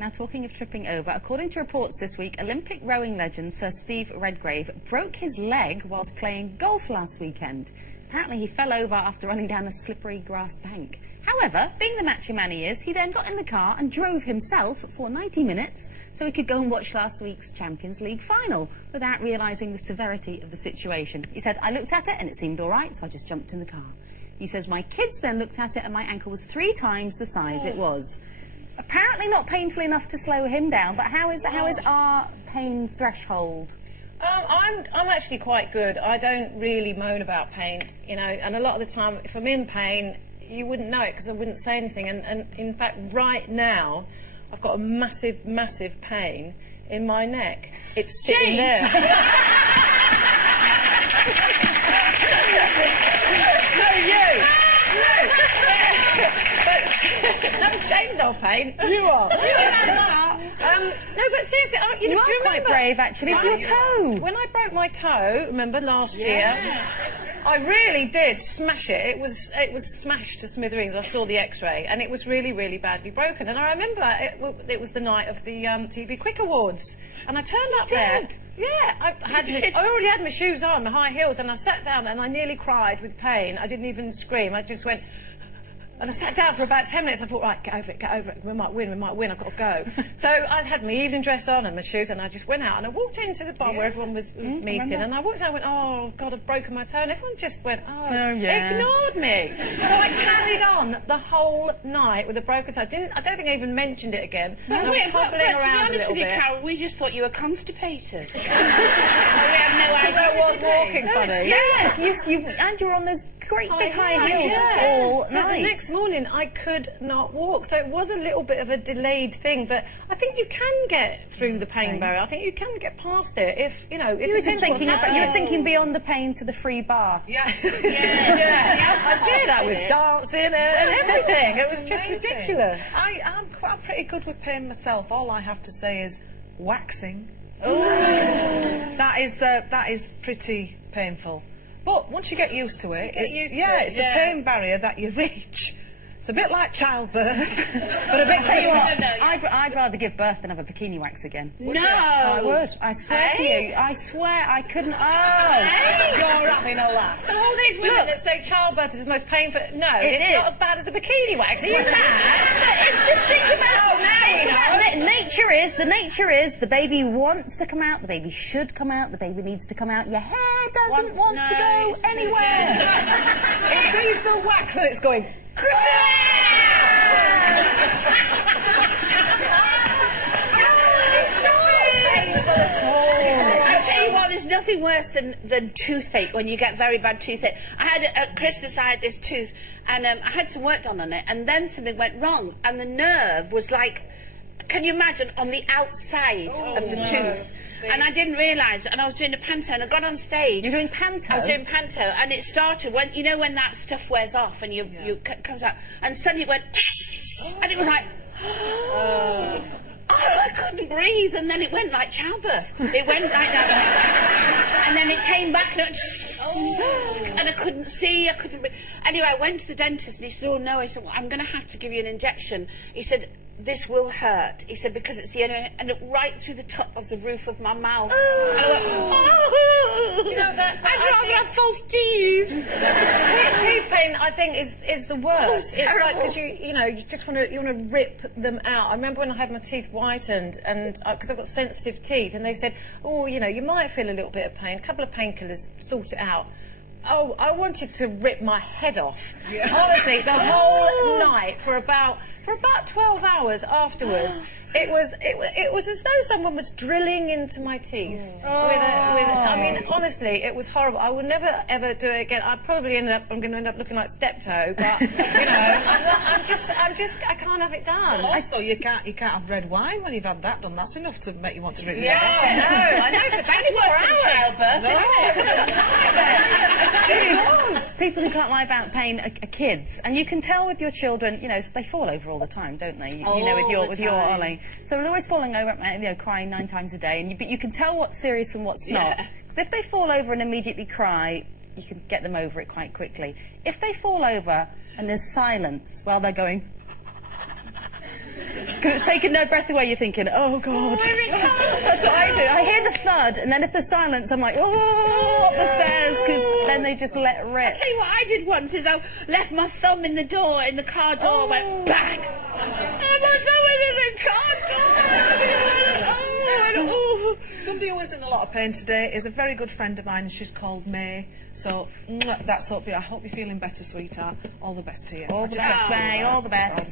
Now, talking of tripping over, according to reports this week, Olympic rowing legend Sir Steve Redgrave broke his leg whilst playing golf last weekend. Apparently he fell over after running down a slippery grass bank. However, being the macho man he is, he then got in the car and drove himself for 90 minutes so he could go and watch last week's Champions League final without realising the severity of the situation. He said, I looked at it and it seemed all right, so I just jumped in the car. He says, my kids then looked at it and my ankle was 3 times the size it was. Apparently not painful enough to slow him down, but how is our pain threshold? I'm actually quite good. I don't really moan about pain, you know, and a lot of the time, if I'm in pain, you wouldn't know it because I wouldn't say anything. And in fact, right now, I've got a massive, massive pain in my neck. It's sitting there. No, Jane's not pain. You are. No, but seriously, you know, do you quite remember? Brave, actually, with your toe. When I broke my toe, remember last year, I really did smash it. It was smashed to smithereens. I saw the X-ray, and it was really, really badly broken. And I remember it was the night of the TV Quick Awards, and I turned up there. Yeah, I already had my shoes on, my high heels, and I sat down and I nearly cried with pain. I didn't even scream. I just went. And I sat down for about 10 minutes. I thought, right, get over it. We might win, I've got to go. So I had my evening dress on and my shoes, and I just went out and I walked into the bar where everyone was meeting, and I walked out and went, oh, God, I've broken my toe. And everyone just went, ignored me. So I carried on the whole night with a broken toe. I don't think I even mentioned it again. But I was hobbling around to be honest with you, bit. Carol, we just thought you were constipated. We have no idea. Because I was walking funny. Yeah, and you were on those great big high heels all night. The next morning I could not walk, so it was a little bit of a delayed thing, but I think you can get through the pain barrier. I think you can get past it if, you know, you were just thinking about, you were thinking beyond the pain to the free bar. Yeah. I did. I was dancing and everything. It was just ridiculous. I'm pretty good with pain myself. All I have to say is waxing. Ooh. That is pretty painful. But once you get used to it, it's a pain barrier that you reach. It's a bit like childbirth, but a bit. Tell you what, I'd rather give birth than have a bikini wax again. No, I would. I swear to you. I swear I couldn't. You're having a laugh. So all these women that say childbirth is the most painful, no, it's not as bad as a bikini wax. Are you mad? Just think about the nature is the baby wants to come out, the baby should come out, the baby needs to come out. Your hair doesn't want to go anywhere. It sees the wax and it's going. I tell you what, there's nothing worse than toothache when you get very bad toothache. I had at Christmas I had this tooth, and I had some work done on it, and then something went wrong, and the nerve was like, can you imagine, on the outside of the tooth. And I didn't realise it, and I was doing a panto, and I got on stage. You're doing panto? I was doing panto, and it started when, you know, when that stuff wears off and you comes out, and suddenly it went, and it was like, I couldn't breathe, and then it went like childbirth. It went like that, and then it came back, and I couldn't see, I couldn't breathe. Anyway, I went to the dentist, and he said, oh no, I said, well, I'm going to have to give you an injection. He said, this will hurt. He said, because it's the only, and right through the top of the roof of my mouth. And I went, oh. Do you know that? I'd rather have false teeth. Teeth pain, I think, is the worst. It's like because you just want to rip them out. I remember when I had my teeth whitened, and because I've got sensitive teeth, and they said, oh, you know, you might feel a little bit of pain. A couple of painkillers, sort it out. Oh, I wanted to rip my head off. Yeah. Honestly, the whole night for about 12 hours afterwards. It was as though someone was drilling into my teeth. I mean, honestly, it was horrible. I will never ever do it again. I'm going to end up looking like Steptoe, but you know, I can't have it done. Well, also, you can't have red wine when you've had that done. That's enough to make you want to rip your head off. I know, for 24 hours. People who can't lie about pain are kids, and you can tell with your children. You know, they fall over all the time, don't they? You know, with your Ollie. So they're always falling over, you know, crying 9 times a day, but you can tell what's serious and what's not. Because if they fall over and immediately cry, you can get them over it quite quickly. If they fall over and there's silence while they're going, Because it's taking no breath away, you're thinking, oh, God. Oh, here it comes. That's what I do. I hear the thud, and then if there's silence, I'm like, oh, up the stairs, because then they just let rip. I'll tell you what I did once is I left my thumb in the door, in the car door, went bang. And my thumb was in the car door. Oh. Somebody who is in a lot of pain today is a very good friend of mine, and she's called May. So I hope you're feeling better, sweetheart. All the best to you. All the best, May. All the best.